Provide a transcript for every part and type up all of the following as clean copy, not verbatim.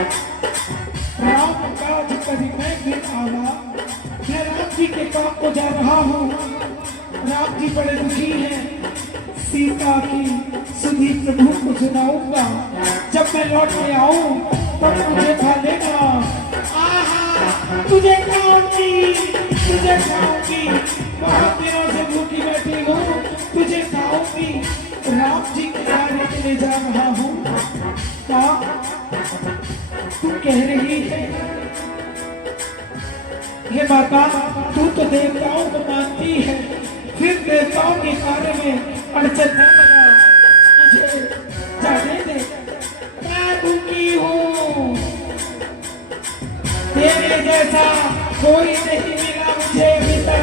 राम काज कभी मैं फिर आवा। मैं राम जी के काम को जा रहा हूँ। राम जी बड़े दुखी हैं। सीता की सुधी प्रभु को सुनाऊंगा। जब मैं लौट के आऊं तब मुझे खा लेना। आहा, तुझे खाऊंगी, तुझे खाऊंगी। बहुत दिनों से भूखी बैठी हूँ, तुझे खाऊंगी। राम जी के कार्य के लिए जा रहा हूँ। तू कह रही है हे माता, तू तो देवताओं को मानती है, फिर देवताओं के कार्य में अड़चन न लगा। मुझे जाने दे, मैं भूखी हूँ। तेरे जैसा कोई नहीं मिला मुझे अभी तक।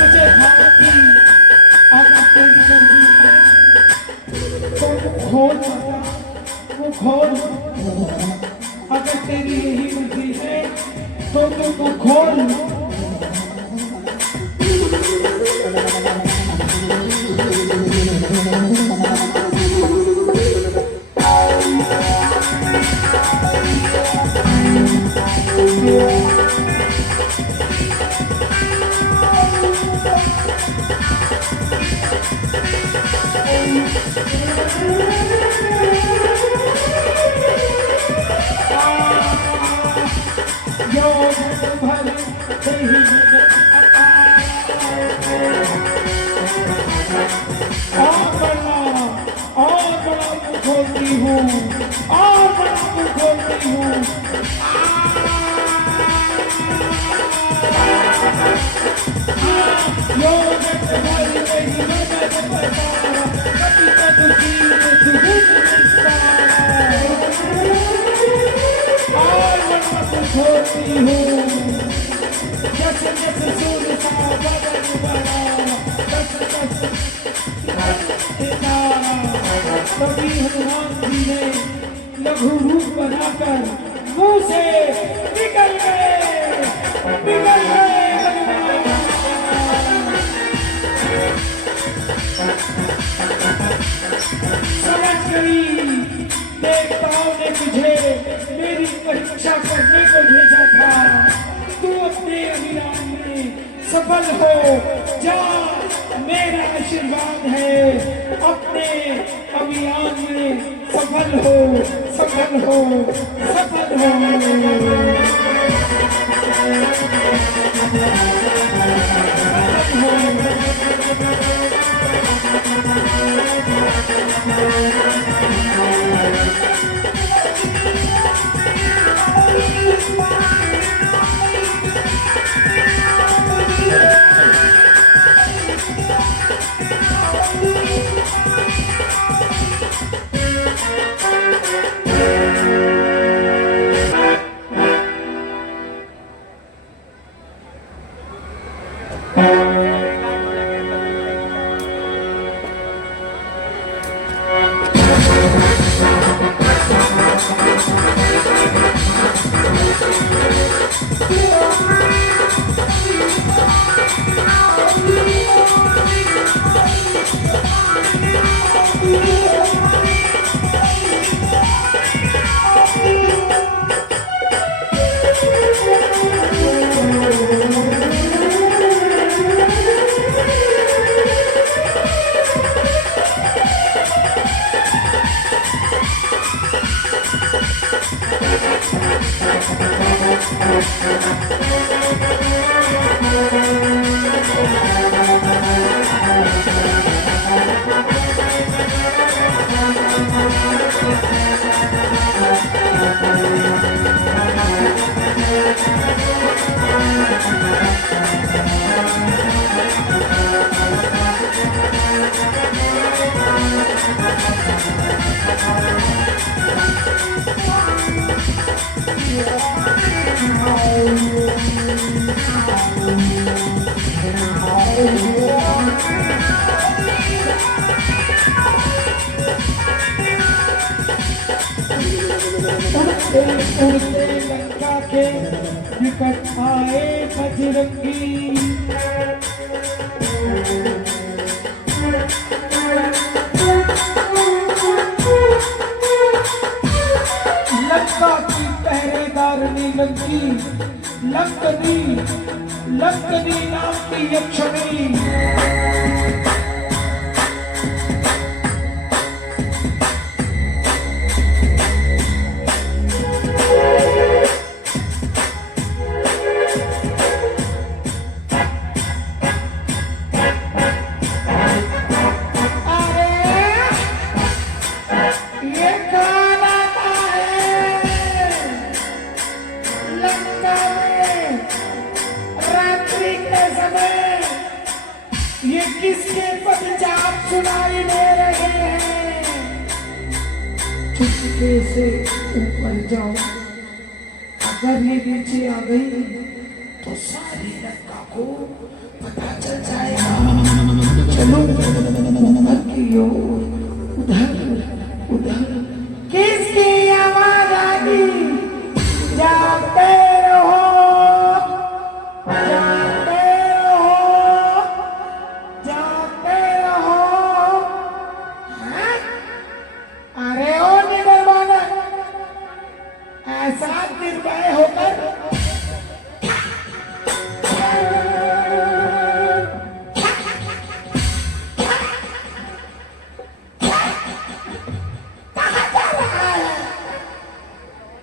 मुझे खाऊंगी। अगर तेरी मर्जी है तो मुँह खोल माता, मुँह खोल। अगर तेरी यही मर्जी है तो तू मुँह खोल। तभी हनुमान जी ने लघु रूप बनाकर मुंह से निकल गए, निकल गए। समझ गई, देवताओं ने तुझे मेरी परीक्षा करने को भेजा था। तू अपने अभियान में सफल हो जा, मेरा आशीर्वाद है। अपने अभियान में सफल हो, सफल हो, सफल हो। उड़ते लंका के निकट आए बजरंगी। लंका की लंकी लंकनी लंकनी नाम की यक्षिणी ये किसके पदचाप सुनाई दे रहे हैं? चुपके से ऊपर जाओ, अगर ये नीचे आ गई तो सारी लंका को पता चल जाएगा। चलो ऊपर की ओर, उधर उधर किसकी आवाज आ गई? जाते रहो, जाते रहो, जाते रहो। हाँ? अरे ओ निर्भय, ऐसा निर्भय होकर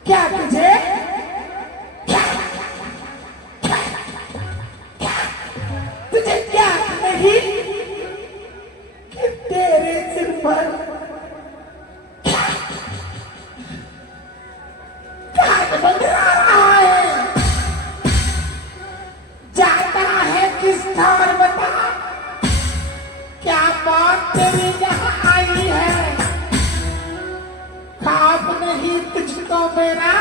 क्या तुझे तुझे क्या नहीं कि तेरे सिर पर काट बंधरा रहा है? जाता है किस स्थान बता? क्या बात तेरी यहाँ आई है? खाप नहीं तुझको मेरा,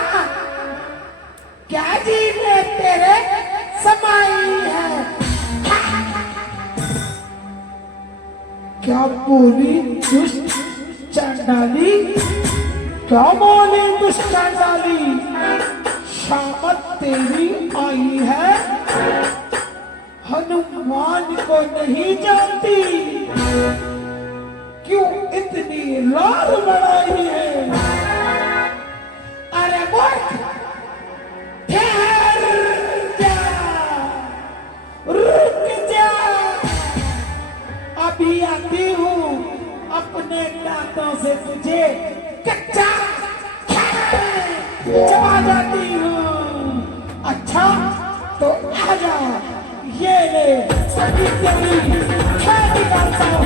क्या जी में तेरे समाई है? क्या बोली दुष्ट चंडाली? क्या बोली दुष्ट चंडाली? शामत तेरी आई है, हनुमान को नहीं जानती? क्यों इतनी लाल बढ़ाई है? अरे मूर्ख, ठहर जा, रुक जा, अभी आती हूँ, अपने दांतों से तुझे कच्चा चबा जाती हूँ। अच्छा तो आजा, ये ले सभी तेरी खेती करता हूँ।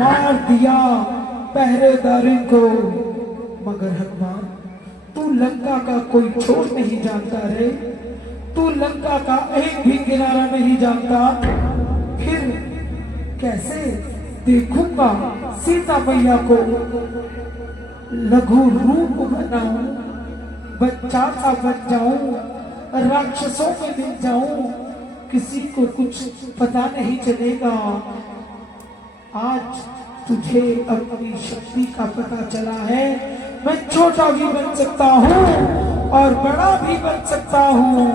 मार दिया पहरेदारी को, मगर हनुमान तू लंका का कोई छोर नहीं जानता रे, तू लंका का एक भी किनारा नहीं जानता। फिर कैसे देखूंगा सीता मैया को? लघु रूप बनाऊं, बच्चा सा बन जाऊं, राक्षसों में मिल जाऊं, किसी को कुछ पता नहीं चलेगा। आज तुझे अपनी शक्ति का पता चला है, मैं छोटा भी बन सकता हूँ और बड़ा भी बन सकता हूँ।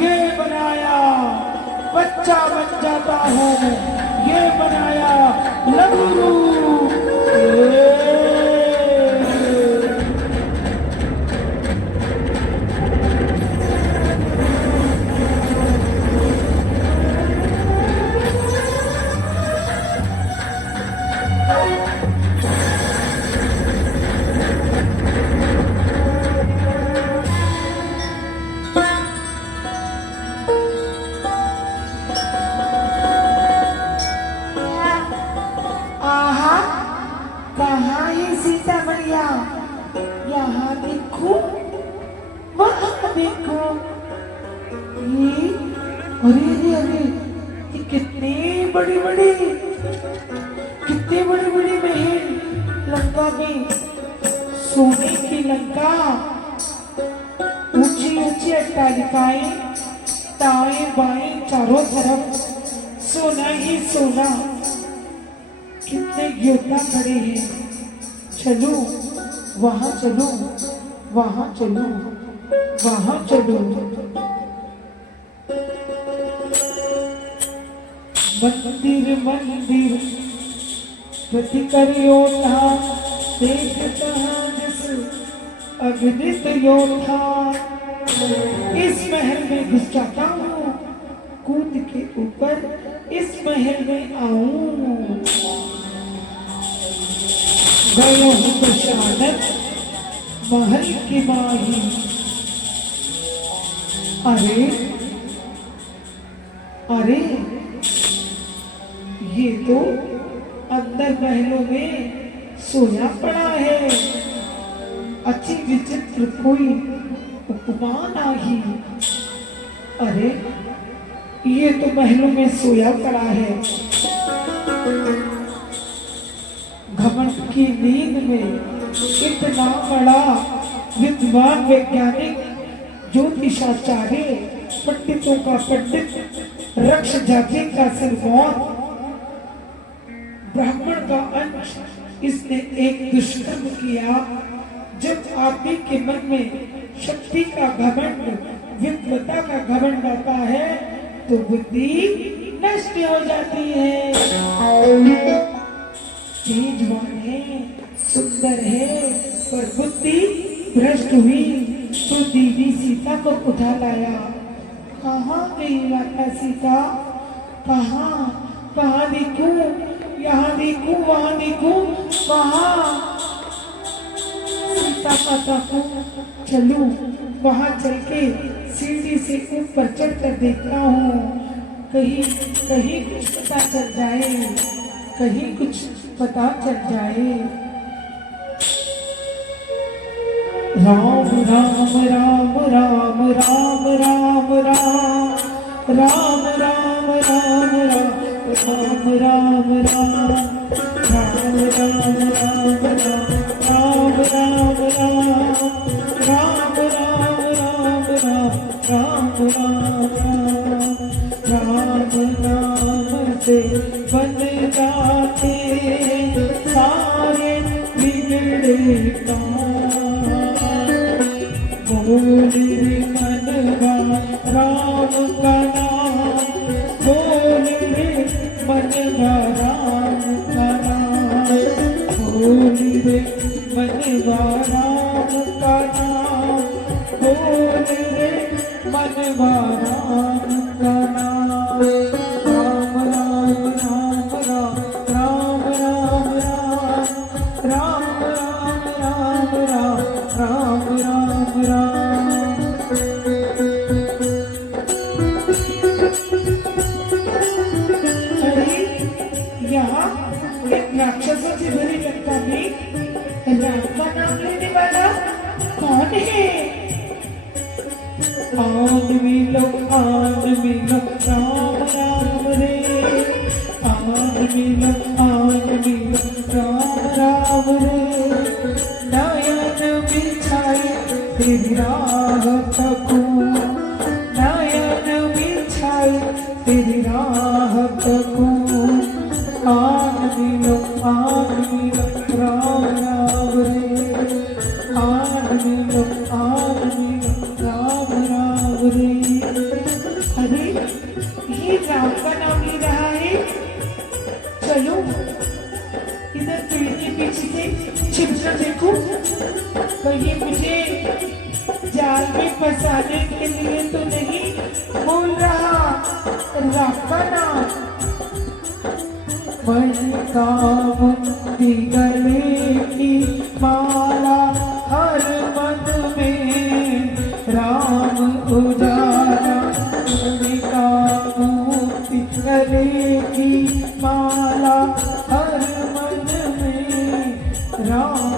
ये बनाया बच्चा बन जाता हूँ, ये बनाया लघु रूप। सीता मैया, यहाँ देखो, वहाँ देखो, ये अरे अरे अरे, ये कितने बड़े बड़े महल, लंका में सोने की लंका, ऊंची ऊंची अट्टालिकाएं, दाएं बाएं चारों तरफ सोना ही सोना, कितने योद्धा खड़े हैं। चलो वहां चलो, वहां चलो, वहां चलो। मंदिर मंदिर प्रति कर योद्धा, देखता जिस अगणित योद्धा, इस महल में घुस जाता हूँ, कूद के ऊपर इस महल में आऊं। गया हूँ बशानत महल की माही। अरे अरे, ये तो अंदर महलों में सोया पड़ा है। अच्छी विचित्र कोई उपमान आही। अरे ये तो महलों में सोया पड़ा है। घमंड की नींद में इतना बड़ा विद्वान वैज्ञानिक ज्योतिषाचार्य, पंडितों का पंडित, रक्ष जाति का सिरमौर, ब्राह्मण का अंश, इसने एक दुष्कर्म किया। जब आदमी के मन में शक्ति का घमंड, विद्वता का घमंड आता है तो बुद्धि नष्ट हो जाती है। तेजवान है, सुंदर है, पर बुद्धि भ्रष्ट हुई तो देवी सीता को उठा लाया। कहाँ गई माता सीता? कहाँ देखूं? यहाँ देखूं, वहाँ देखूं, कहाँ? सीता माता को चलूं, वहाँ चल के सीढ़ी से ऊपर चढ़कर देखता हूँ, कहीं कुछ पता चल जाए, कहीं कुछ पता चल जाए। राम राम राम राम राम राम राम राम राम राम राम राम राम राम राम राम से बन जाते सारे बिगड़े काम। बोल रे मनवा राम का नाम, बोल रे मनवा राम का नाम, बोल रे मनवा राम का नाम, बोल रे मनवा राम का नाम। राम राम राम राम राम राम राम राम राम राम राम राम। अरे यहाँ एक राक्षसों से भरी लंका में राम का नाम लेने वाला कौन है? आन मिलो राम राम रे, आन मिलो राम राम रे। नयन बिछाए तेरी राह तकूं, नयन बिछाए तेरी राह तकूं। आन मिलो राम राम रे, आन मिलो राम राम रे। अरे ये राम का नाम ले रहा है। चलो इधर पेड़ के पीछे से छिपकर देखो, कहीं मुझे जाल में फंसाने के लिए तो नहीं बोल रहा राम का नाम। मुक्ति गले की माला, हर मन में राम उजाला। मुक्ति गले की माला, हर मन में राम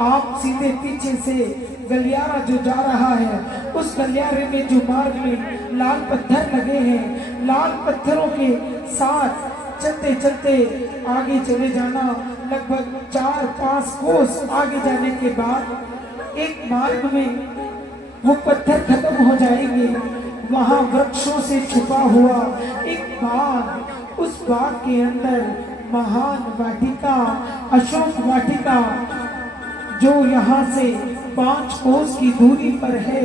आप सीधे पीछे से गलियारा जो जा रहा है, उस गलियारे में जो मार्ग में लाल पत्थर लगे हैं, लाल पत्थरों के साथ चलते चलते आगे चले जाना। लगभग 4-5 कोस आगे जाने के बाद एक मार्ग में वो पत्थर खत्म हो जाएंगे। वहां वृक्षों से छुपा हुआ एक बाग, उस बाग के अंदर महान वाटिका, अशोक वाटिका, जो यहाँ से 5 कोस की दूरी पर है,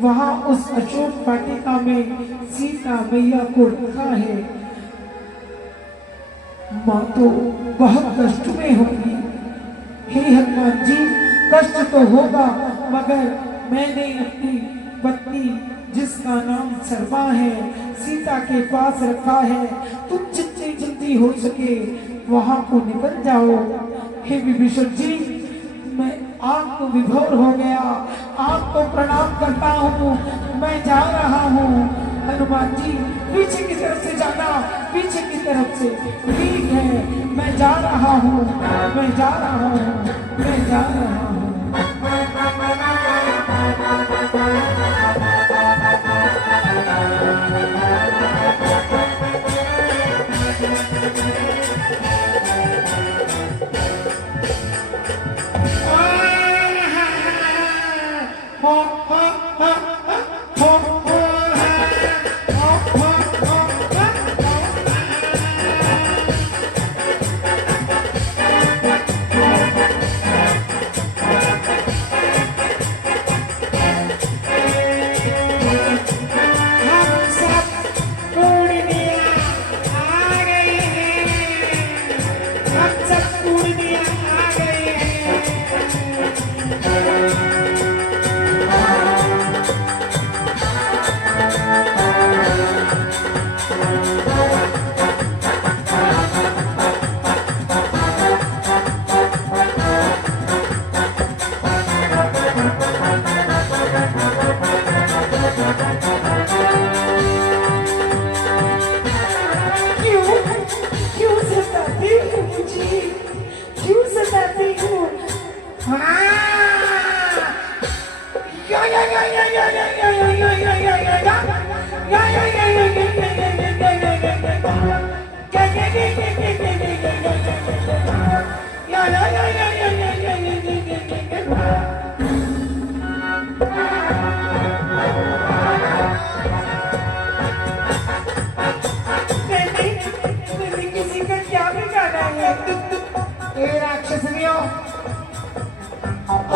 वहां उस अशोक वाटिका में सीता मैया को रखा है। माँ तो बहुत कष्ट में होगी। हे हनुमान जी, कष्ट तो होगा, मगर मैंने अपनी पत्नी जिसका नाम शर्मा है, सीता के पास रखा है। तुम जितनी जल्दी हो सके वहां को निकल जाओ। हे विभीषण जी, मैं आपको विभोर हो गया, आपको प्रणाम करता हूँ, मैं जा रहा हूँ। हनुमान जी, पीछे की तरफ से जाना, पीछे की तरफ से। ठीक है, मैं जा रहा हूँ, मैं जा रहा हूँ, मैं जा रहा हूँ।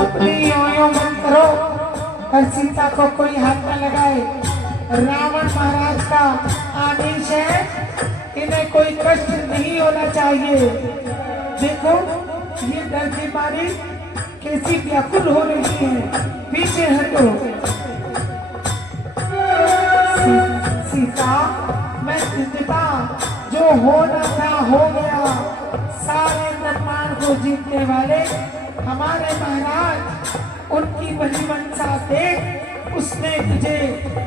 अपनी यों मत करो और सीता को कोई हाथ न लगाए। रावण महाराज का आदेश है, इन्हें कोई कष्ट नहीं होना चाहिए। देखो ये डर की मारी कैसी व्याकुल हो रही है, पीछे हटो। सीता, मैं सीता, जो होना था हो गया। सारे ब्रह्मांड को जीतने वाले हमारे महाराज, उनकी बड़ी मंशा देख, उसने तुझे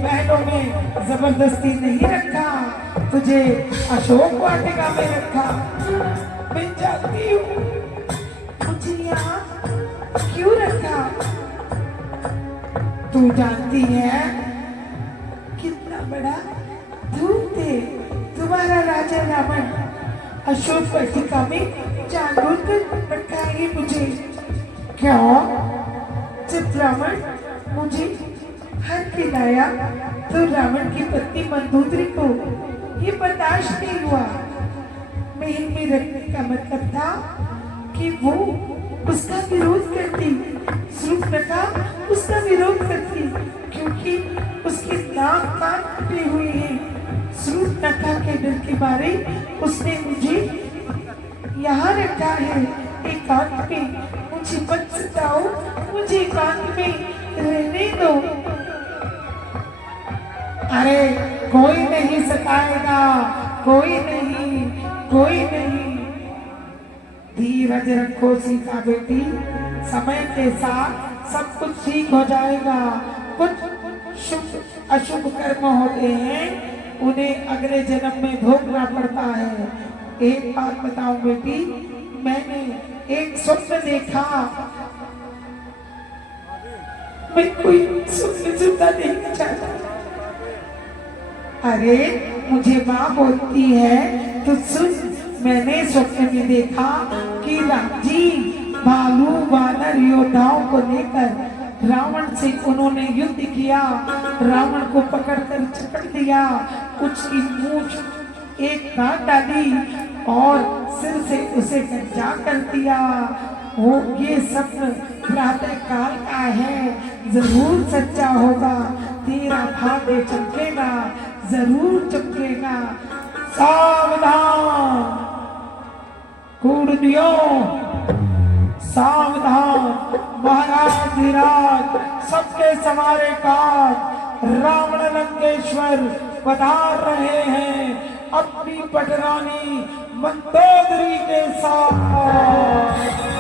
महलों में जबरदस्ती नहीं रखा, तुझे अशोक वाटिका में रखा। मैं जानती हूँ मुझे यहाँ क्यों रखा। तू जानती है कितना बड़ा धूप थे तुम्हारा राजा रावण, अशोक वाटिका में जानबूझकर रखा है मुझे। क्या जब रावण मुझे हर खिलाया तो रावण की पत्नी मंदोदरी को ये बर्दाश्त नहीं हुआ। महल में रखने का मतलब था कि वो उसका विरोध करती, शूर्पणखा उसका विरोध करती, क्योंकि उसकी नाक कान फटे हुए हैं। शूर्पणखा के डर के मारे उसने मुझे यहाँ रखा है एकांत में। मुझे मत सताओ, मुझे एकांत में रहने दो। अरे कोई नहीं सताएगा, कोई नहीं, कोई नहीं। धीरज रखो सीता बेटी, समय के साथ सब कुछ ठीक हो जाएगा। कुछ शुभ अशुभ कर्म होते हैं, उन्हें अगले जन्म में भोगना पड़ता है। एक बात बताऊं बेटी, मैंने एक स्वप्न देखा, मैं कोई सुनने सुनना नहीं चाहता। अरे मुझे माँ बोलती है तो सुन। मैंने स्वप्न में देखा कि राम जी भालू वानर योद्धाओं को लेकर रावण से उन्होंने युद्ध किया, रावण को पकड़कर चपट दिया, उसकी मूंछ एक काट डाली और सिर से उसे कच्चा कर दिया। वो ये सपन प्रातः काल का है, जरूर सच्चा होगा, तेरा भाग्य चमकेगा, जरूर चमकेगा। सावधान कुर्दियों, सावधान महाराज धीराज, सबके सवारे काज रावण लंकेश्वर पधार रहे हैं अपनी पटरानी मंदोदरी के साथ।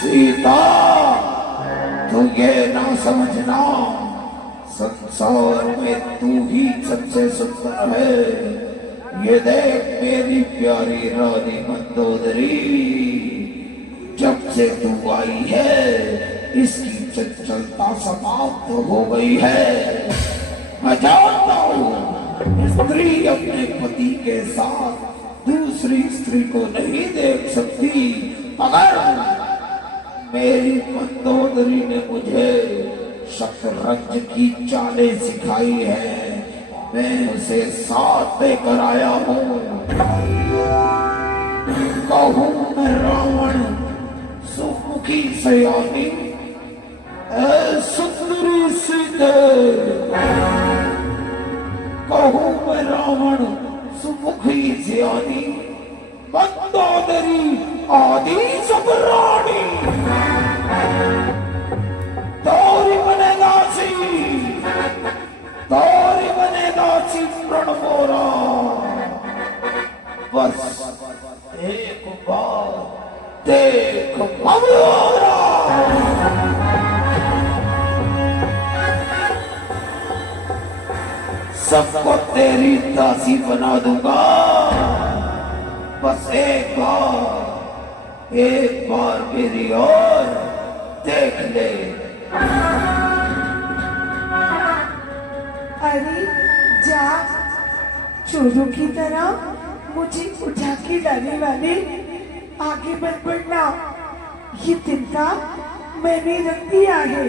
सीता तो ये ना समझना संसार में तू ही सबसे सुंदर है। ये देख मेरी प्यारी रानी मंदोदरी, जब से तू आई है इसकी चंचलता समाप्त हो गई है। मैं जानता हूँ स्त्री अपने पति के साथ दूसरी स्त्री को नहीं देख सकती, मगर मेरी मंदोदरी ने मुझे शतरंज की चालें सिखाई है। मैं उसे साथ लेकर आया हूँ। कहूँ मैं रावण सुमुखी सयानी, सुंदरी सीते। कहूँ मैं रावण सुमुखी सयानी, मंदोदरी आदि सुब्राणी। तोरी बने दासी, तोरी बने दासी प्रण मोरा। बस एक बार देख ममोरा। सबको तेरी दासी बना दूंगा। बस एक बार मेरी ओर देख ले। अरे जा, चोरों की तरह मुझे उठा के लाने वाले आगे मत बढ़ना। ये तिनका मैंने रख दिया है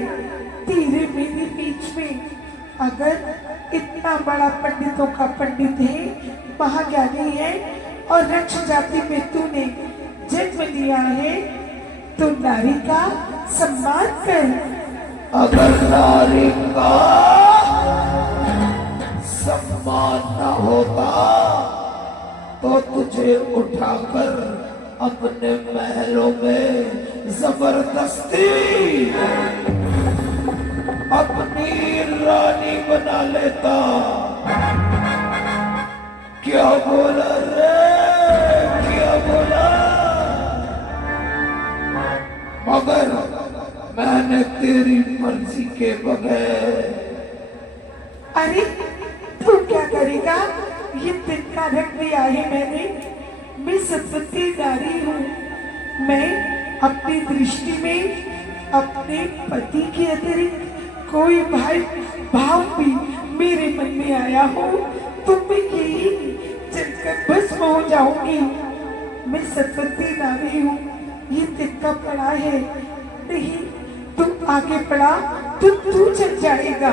तेरे मेरे बीच में। अगर इतना बड़ा पंडितों का पंडित है, महाज्ञानी है और रक्ष जाति में तूने जन्म लिया है, तो नारी का सम्मान कर। अगर नारी का सम्मान न होता तो तुझे उठाकर अपने महलों में जबरदस्ती अपनी रानी बना लेता। क्या बोला रे, क्या बोला? मगर मैंने तेरी मर्जी के बगैर। अरे तू क्या करेगा? ये तिनका रख दिया है मैंने। मैं सतवती नारी हूँ। मैं अपनी दृष्टि में अपने पति के अतिरिक्त कोई भाव भी मेरे मन में आया हो तो मैं यही जलकर भस्म हो जाऊंगी। मैं सतवती नारी हूँ। ये तिनका पड़ा है, नहीं तुम आगे पड़ा तो तू चल जाएगा।